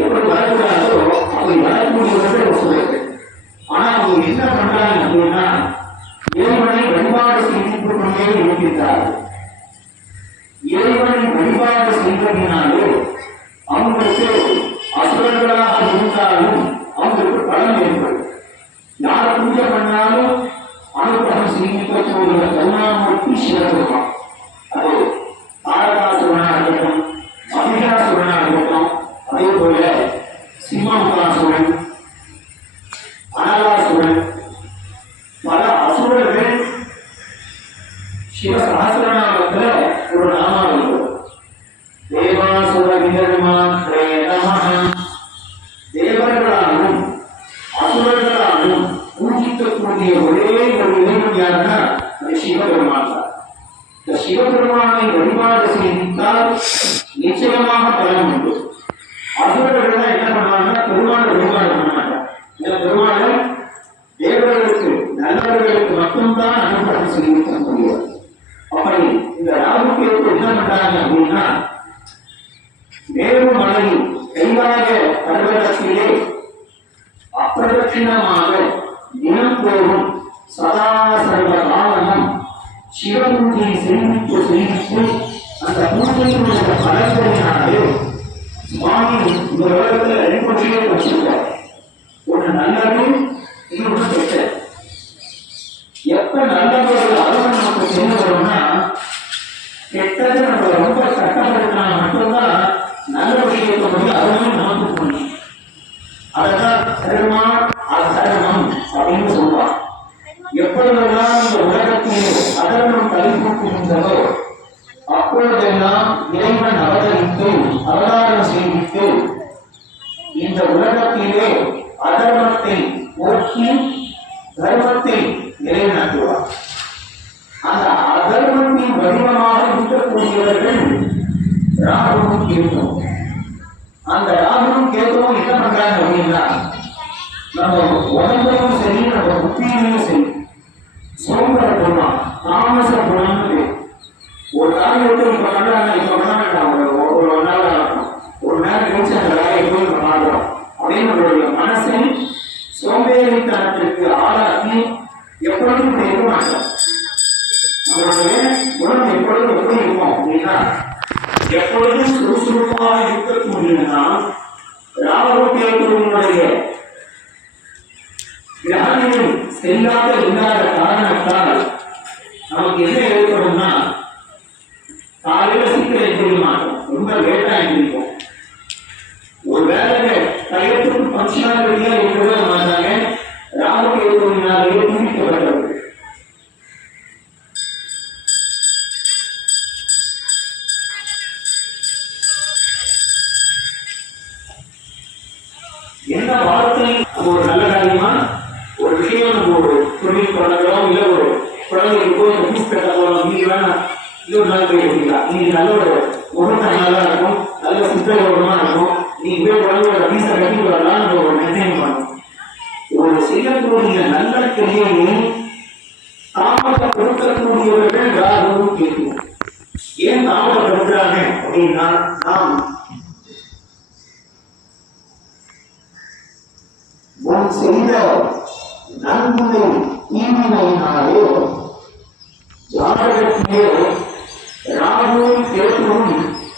எப்படி வரக்கூடாதோ அப்படி வரக்கூடியவர்கள் சொல்லுது. ஆனா அவங்க என்ன பண்றாங்க அப்படின்னா இறைவனை வழிபாடு செய்து கொண்டே இருக்கின்றார்கள். இறைவனை வழிபாடு செய்வதனாலே அவங்களுக்கு அசுரர்களாக இருந்தாலும் அவங்களுக்கு பலன் ஏற்படும். யார் பூஜை பண்ணாலும் அனுகிரகம் செய்யக்கூடிய கருணாமூர்த்தி சிவபெருமான். அது தாரகாசுரனா இருக்கட்டும், மகிஷாசுரனா இருக்கட்டும், அதே போல சிம்மமுகாசுரன், அனகாசுரன், பல அசுரர்கள் சிவ சகஸ்ரநாமத்துல ஒரு நாமம் இருக்கு. தேவாசுர விதர்மாத்ரே நமஹ. தேவர்களாலும் அசுரர்களாலும் பூஜிக்கக்கூடிய ஒரே ஒரு இறைவன் யாருன்னா அது சிவபெருமான் தான். இந்த சிவபெருமானை வழிபாடு செய்தால் நிச்சயமாக பலன் உண்டு. அசுரர்கள் என்ன பண்ணுவாங்கன்னா பெருமாளை வழிபாடு பண்ண மாட்டாங்க. இந்த பெருமாளை தேவர்களுக்கு நல்லவர்களுக்கு மட்டும்தான் அனுகிரகம் செய்ய முடியாது. அப்படி இந்த ராகுகேது என்ன பண்றாங்க அப்படின்னா மேரு மலையில் கைலாய பர்வதத்திலே அப்பிரதட்சிணமாக தினந்தோறும் சதா சர்வ காலமும் சிவபூஜையை செய்வித்து அந்த பூஜையினுடைய பலன்களினாலே சுவாமி இந்த உலகத்துல ரெண்டு பூஜையை வச்சிருக்கார். ஒன்று நல்லது, இன்னொன்று கெட்டது. எப்ப நல்லவர்கள் அளவு நமக்கு தெரிய வரும்னா கெட்டது நம்ம ரொம்ப கஷ்டப்படுத்தினா மட்டும்தான் நல்ல விஷயத்தை வந்து அதுவும் நமக்கு பண்ணும். அதுதான் தர்மா அதர்மம் அப்படின்னு சொல்லுவாங்க. எப்பொழுதெல்லாம் இந்த உலகத்தில் அதர்மம் கைகூட்டுகின்றதோ அப்பொழுதெல்லாம் இறைவன் அவதாரம் செய்வித்து இந்த உலகத்திலே அதர்மத்தை போக்கி தர்மத்தை நிலைநாட்டுவார். அந்த அதர்மத்தின் வடிவமாக இருக்கக்கூடியவர்கள் ராகுவும் கேதுவும். அந்த ராகுவும் கேதுவும் என்ன பண்றாங்க அப்படின்னா நம்ம உடம்பையும் சரி நம்ம புத்தியிலையும் சரி சோம்பர குணம், தாமச குணம்னு ஒரு காரியத்தை இப்ப பண்றாங்க, இப்ப பண்ண வேண்டாம், ஒரு நாள் ஆகணும், ஒரு நேரம் கழிச்சு அந்த வேலையை போய் நம்ம பார்க்கிறோம் அப்படின்னு நம்மளுடைய மனசை சோம்பேறித்தனத்திற்கு ஆளாக்கி எப்பொழுதும் இருக்க மாட்டோம். நம்மளுடைய குணம் எப்பொழுதும் எப்படி இருக்கும் அப்படின்னா எப்பொழுதும் சுறுசுறுப்பாக இருக்கக்கூடியதுன்னா ராகுகேதுவினுடைய கிரகங்கள் செல்லாத இல்லாத காரணத்தால் நமக்கு என்ன ஏற்படும்னா காலையில சீக்கிரம் எழுந்திருக்க மாட்டோம், ரொம்ப லேட்டா எழுந்திருப்போம். ஒரு வேலை டயத்துக்கு பங்க்ஷனாலிட்டியா இருக்கவே மாட்டாங்க. ராகுகேதுவினாலேயே துணிக்கப்பட்டவர்கள். என்ன வார்த்தை ஒரு நல்ல காரியமா ஒரு விஷயம் நம்ம ஒரு தொழில் பண்ணலாம், இல்ல ஒரு குழந்தைக்கு போய் ஃபீஸ் கட்ட போறோம், நீங்க வேணா இன்னொரு நாள் போய் கொடுக்கலாம். நீங்க நல்ல ஒரு முகூர்த்த நாளா இருக்கும், நல்ல சித்தயோகமா இருக்கும், நீங்க போய் குழந்தையோட ஃபீஸை கட்டி வரலாம் நம்ம ஒரு நிர்ணயம் பண்ணணும். ஒரு செய்யக்கூடிய நல்ல கிரியையை தாமதப்படுத்தக்கூடியவர்கள் ராகுவும் கேட்கும். ஏன் தாமதப்படுத்துறாங்க அப்படின்னா நாம் செய்த நன்மை தீவினையினாலே ஜாதகத்திலே ராகுவும் கேதுவும்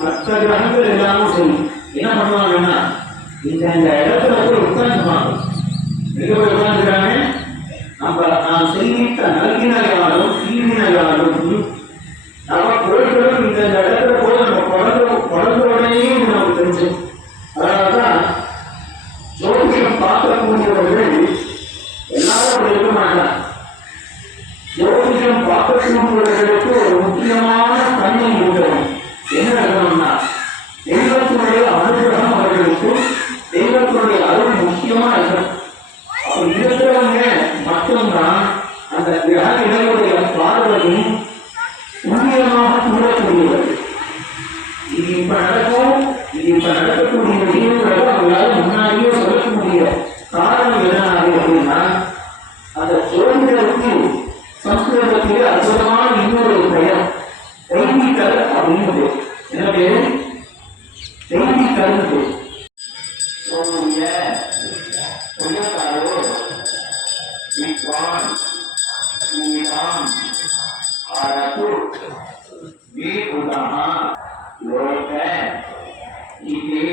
மற்ற கிரகங்கள் எல்லாமும் சரி என்ன பண்ணுவாங்கன்னா இந்த இடத்துல போய் உட்கார்ந்துப்பாங்க. எங்க போய் உட்கார்ந்துக்கிறாங்க? நாம் செய்கின்ற நல்கினாலும் தீவினையாலும் நம்ம பொருட்களும் இந்த இடத்துல போய் நம்ம குழந்தை உடனே நமக்கு தெரிஞ்சு. அதனாலதான் ஜோதிடம் பார்க்கக்கூடியவர்கள் எல்லாரும் அப்படி இருக்க மாட்டாங்க. ஜோதிடம் பார்க்கக்கூடியவர்களுக்கு ஒரு முக்கியமான தன்மை இருக்கிறது. என்ன இருக்கணும்னா தெய்வத்தினுடைய அனுகிரகம் அவர்களுக்கு, தெய்வத்தினுடைய அருள் முக்கியமா இருக்கணும். அப்படி இருக்கிறவங்க மட்டும்தான் அந்த கிரகங்களுடைய பார்வதி துல்லியமாக கூறக்கூடியவர்கள். இது இப்ப நடக்கும், இது இப்ப நடக்கக்கூடிய விஷயங்களை அவங்களால முன்னாடியே சொல்லக்கூடிய காரணம் எதனால அப்படின்னா அந்த ஜோதிடருக்கு சம்ஸ்கிருதத்திலே அற்புதமான இன்னொரு பெயர் தெய்வீகர் அப்படின்னு. என்ன பேரு? தெய்வீகர். சூரிய உயர்த்தாரோ வித்வான் ஸ்ரீராம் அரசு வீபுதः லோக இதி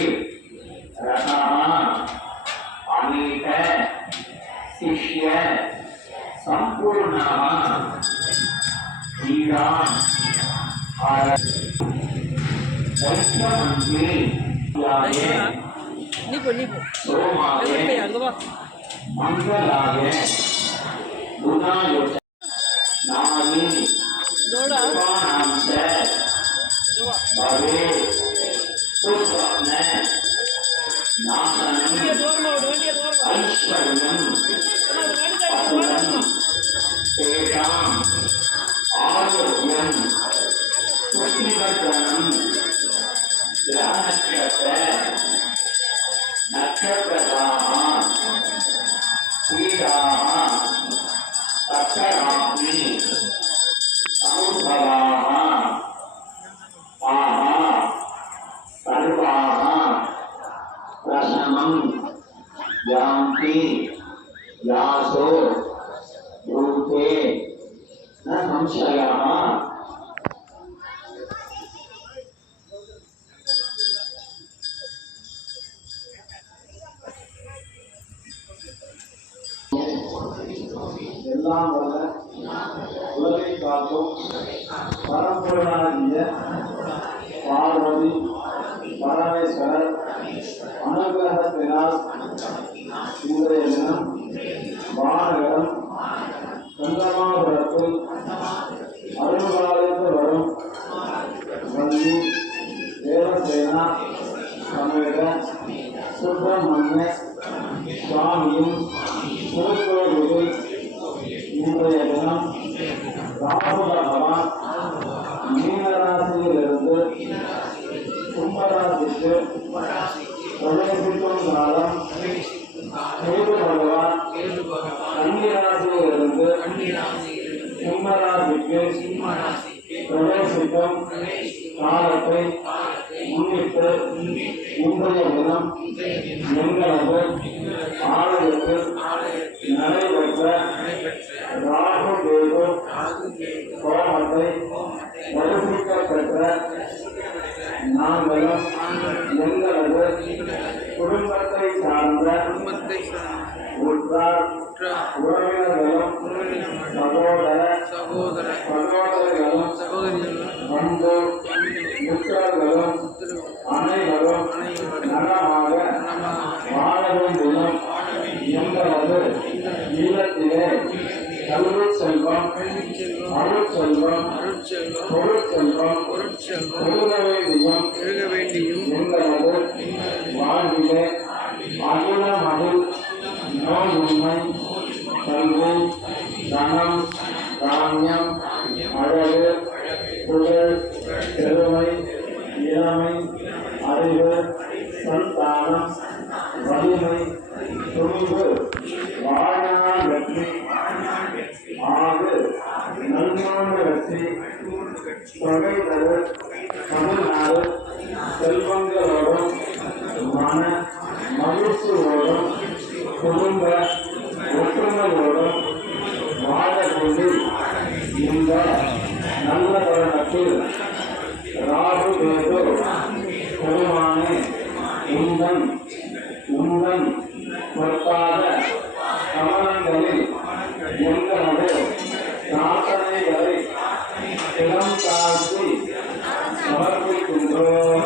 ரசः அநேக சிஷ்ய சம்பூர்ணः ஸ்ரீராம் அரசு வைஷ்ணவந்தி சோமாய மங்களாய குணாய நாமி உபானாம்ச பவே புஷ்பன நாசனம் ஐஸ்வர்யம் அசுரம் தேஷாம் ஆரோக்கியம் புஷ்டிவர்தனம் கிரகநட்சத்திர நட்சத்திரதாः क्रीडाः तत्तरापि समुद्भवाः ताः सर्वाः प्रशमं यान्ति यासो भूते न संशयः எல்லாம் வல்ல உலகை காக்கும் பரம்பொருளாகிய பார்வதி பரமேஸ்வரர் அனுகிரகத்தினால் இன்றைய தினம் வானகரம் சங்கமாபுரத்தில் அருள்பாலித்து வரும் வள்ளி தேவசேனா சமேத சுப்பிரமணிய சுவாமியின் திருக்கோவிலில் இன்றைய தினம் ராகு பகவான் மீனராசியிலிருந்து கும்பராசிக்கு பிரவேசிக்கும் காலம் கேது பகவான் கன்னிராசியிலிருந்து சிம்மராசிக்கு பிரவேசிக்கும் காலத்தை முன்னிட்டு இன்றைய தினம் எங்களது ஆலயத்தில் நடைபெற்ற ராகு கேது கோமத்தை தரிசிக்க பெற்ற நாங்களும் எங்களது குடும்பத்தை சார்ந்த உற்றார் உறவினர்களும் சகோதரிகளும் வந்து மித்திரர்களும் அனைவரும் நலமாக வாழ வேண்டும் எங்களது இல்லத்திலே கல்வி செல்வம் அருட்செல்வம் பொருட்செல்வம் பெருக வேண்டியும் எங்களது வாழ்விலே அகில மகிழ் நோயின்மை கல்வி தனம் தானியம் அழகு புகழ் பெருமை இளமை அறிவு சந்தானம் வலிமை துணிவு வாழ்நாள் வெற்றி ஆறு நல்மான வெற்றி தொகை தரு தமிழ்நாடு செல்வங்களோடும் மன மகிழ்ச்சியோடும் குடும்ப ஒற்றுமையோடும் வாழக்கூடிய இந்த நல்ல தருணத்தில் ராகு கேது பெருமானே உந்தன் பொறுப்பாக கமலங்களில் எங்களது பிரார்த்தனைகளை இடம் தாழ்த்தி சமர்ப்பிக்கின்றோம்.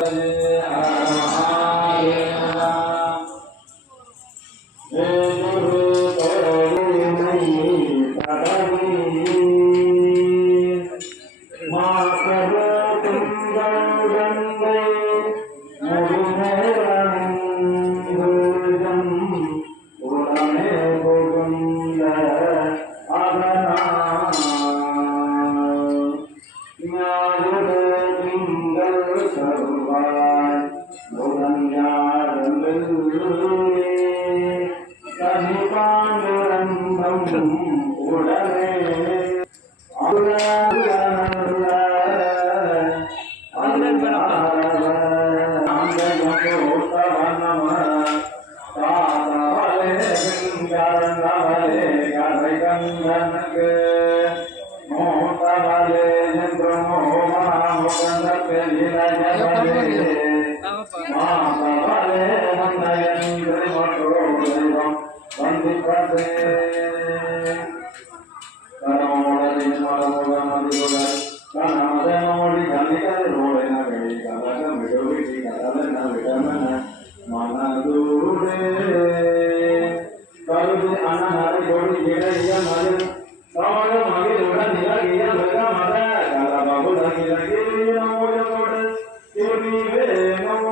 காரங்கவலே கரை கந்தனுக்கு மோகவலே என்று மோகமா முகந்தற்கு நிலையவலே மாதவலே மன்னையன்று மற்றொரு தெய்வம் வந்திப்பதே கரமோடலின் மரமுகமதியுடன் கனமதனமொழி கலிகரோடன கழி கலக மிடுவிடி கலன விடமன மனதூரே கருது அனநரை கொடி இடைய மதில் சமண மகிழுடன் நிலகிய மிகமத கலபகுல நிலகிய மோஜமோடு திருவிவே நம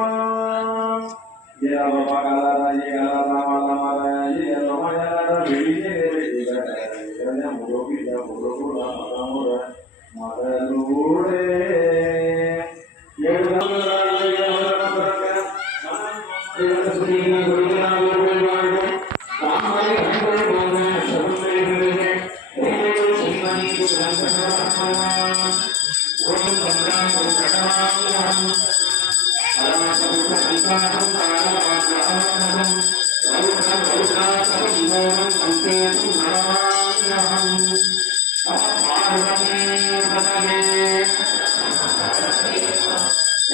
இரவ பகலர இகலர மலமர இயலமயர வெளியே இகல முருகிய முருகுல மதமுர மதலூரே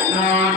Nah